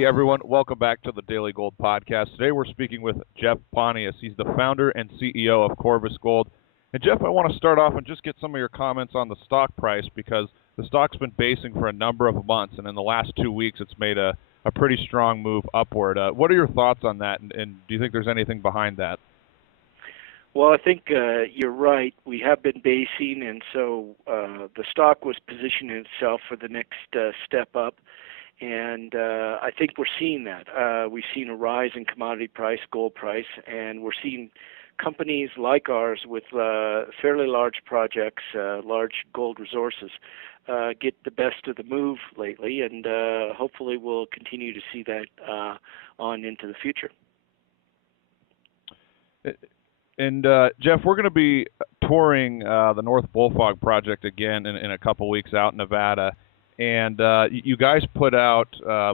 Hey everyone, welcome back to the Daily Gold Podcast. Today we're speaking with Jeff Pontius. He's the founder and CEO of Corvus Gold. And Jeff, I want to start off and just get some of your comments on the stock price because the stock's been basing for a number of months, and in the last 2 weeks it's made a pretty strong move upward. What are your thoughts on that, and do you think there's anything behind that? Well, I think you're right. We have been basing, and so the stock was positioning itself for the next step up. And I think we're seeing that. We've seen a rise in commodity price, gold price, and we're seeing companies like ours with fairly large projects, large gold resources, get the best of the move lately, and hopefully we'll continue to see that on into the future. And Jeff, we're going to be touring the North Bullfrog project again in a couple weeks out in Nevada. And you guys put out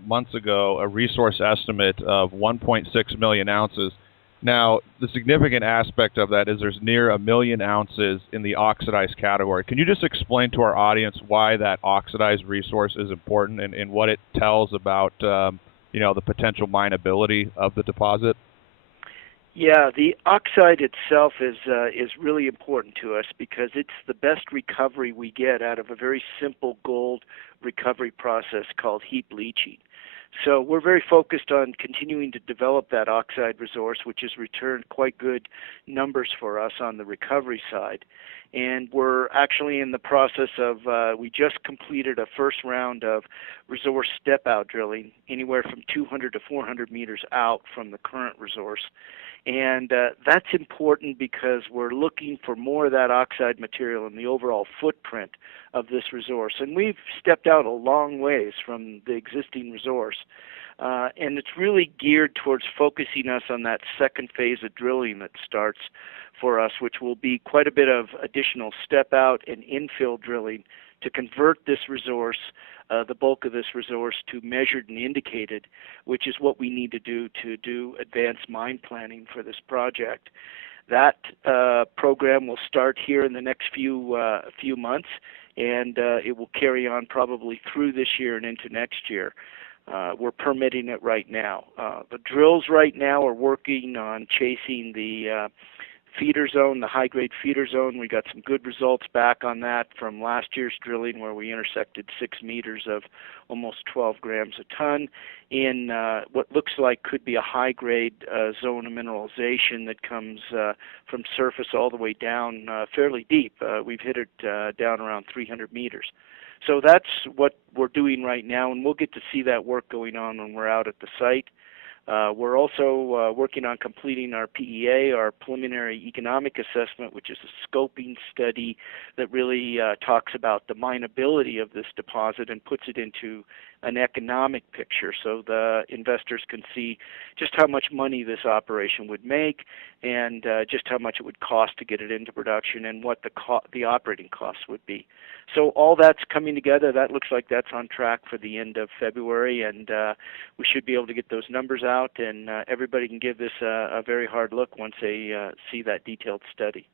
months ago a resource estimate of 1.6 million ounces. Now, the significant aspect of that is there's near 1 million ounces in the oxidized category. Can you just explain to our audience why that oxidized resource is important and what it tells about the potential mineability of the deposit? Yeah, the oxide itself is really important to us because it's the best recovery we get out of a very simple gold recovery process called heap leaching. So we're very focused on continuing to develop that oxide resource, which has returned quite good numbers for us on the recovery side. And we're actually in the process of, we just completed a first round of resource step-out drilling, anywhere from 200 to 400 meters out from the current resource. And that's important because we're looking for more of that oxide material in the overall footprint of this resource. And we've stepped out a long ways from the existing resource. And it's really geared towards focusing us on that second phase of drilling that starts for us, which will be quite a bit of additional step out and infill drilling to convert this resource, the bulk of this resource, to measured and indicated, which is what we need to do advanced mine planning for this project. That program will start here in the next few months, and it will carry on probably through this year and into next year. We're permitting it right now. The drills right now are working on chasing the feeder zone, the high-grade feeder zone. We got some good results back on that from last year's drilling where we intersected 6 meters of almost 12 grams a ton in what looks like could be a high-grade zone of mineralization that comes from surface all the way down fairly deep. We've hit it down around 300 meters. So that's what we're doing right now, and we'll get to see that work going on when we're out at the site. We're also working on completing our PEA, our preliminary economic assessment, which is a scoping study that really talks about the mineability of this deposit and puts it into an economic picture so the investors can see just how much money this operation would make and just how much it would cost to get it into production and what the operating costs would be. So all that's coming together. That looks like that's on track for the end of February, and we should be able to get those numbers out, and everybody can give this a very hard look once they see that detailed study.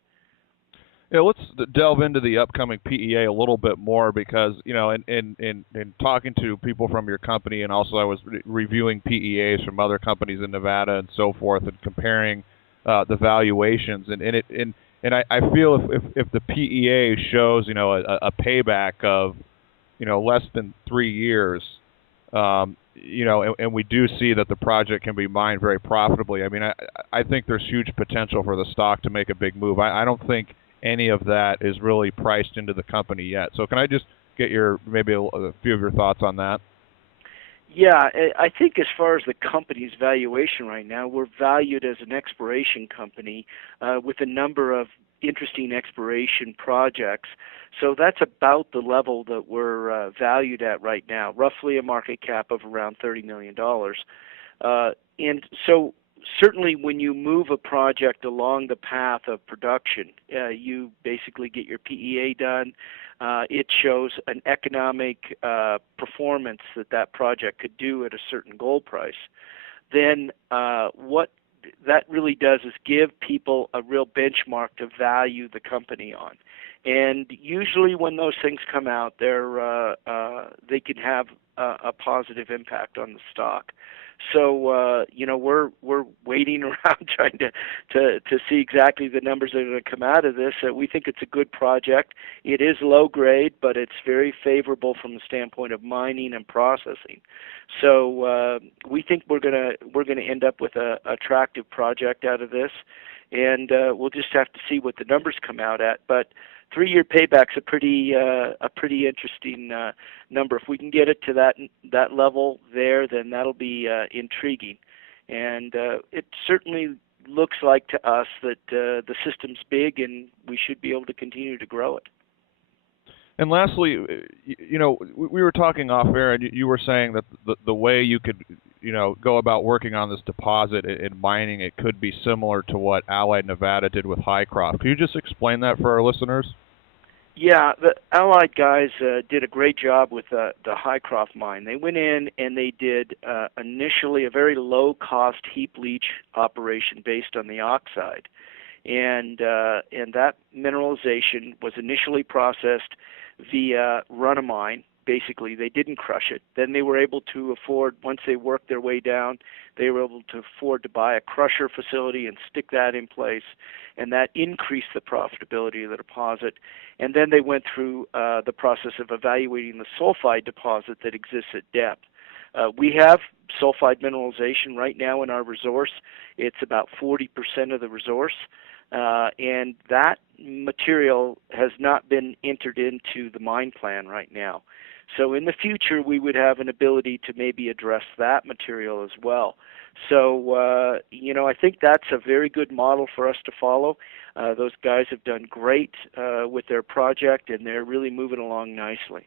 Yeah, let's delve into the upcoming PEA a little bit more because, in talking to people from your company, and also I was reviewing PEAs from other companies in Nevada and so forth, and comparing the valuations, and I feel if the PEA shows a payback of less than 3 years, and we do see that the project can be mined very profitably. I mean, I think there's huge potential for the stock to make a big move. I don't think any of that is really priced into the company yet. So can I just get maybe a few of your thoughts on that? Yeah, I think as far as the company's valuation right now, we're valued as an exploration company with a number of interesting exploration projects. So that's about the level that we're valued at right now, roughly a market cap of around $30 million. And so certainly when you move a project along the path of production, you basically get your PEA done. It shows an economic performance that project could do at a certain gold price. Then what that really does is give people a real benchmark to value the company on. And usually when those things come out, they can have a positive impact on the stock. So we're waiting around trying to see exactly the numbers that are going to come out of this. We think it's a good project. It is low grade, but it's very favorable from the standpoint of mining and processing. So we think we're gonna end up with a attractive project out of this, and we'll just have to see what the numbers come out at. But 3-year payback's a pretty interesting number. If we can get it to that level there, then that'll be intriguing. And it certainly looks like to us that the system's big, and we should be able to continue to grow it. And lastly, we were talking off air, and you were saying that the way you could, go about working on this deposit and mining it could be similar to what Allied Nevada did with Hycroft. Could you just explain that for our listeners? Yeah, the Allied guys did a great job with the Hycroft mine. They went in and they did initially a very low-cost heap leach operation based on the oxide, and that mineralization was initially processed via run-of-mine. Basically, they didn't crush it. Then they were able to afford, once they worked their way down, they were able to afford to buy a crusher facility and stick that in place, and that increased the profitability of the deposit. And then they went through the process of evaluating the sulfide deposit that exists at depth. We have sulfide mineralization right now in our resource. It's about 40% of the resource. And that material has not been entered into the mine plan right now. So in the future, we would have an ability to maybe address that material as well. So, I think that's a very good model for us to follow. Those guys have done great with their project, and they're really moving along nicely.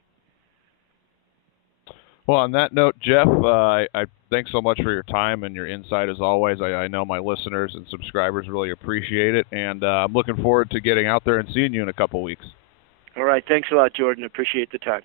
Well, on that note, Jeff, I thanks so much for your time and your insight as always. I know my listeners and subscribers really appreciate it, and I'm looking forward to getting out there and seeing you in a couple weeks. All right. Thanks a lot, Jordan. Appreciate the time.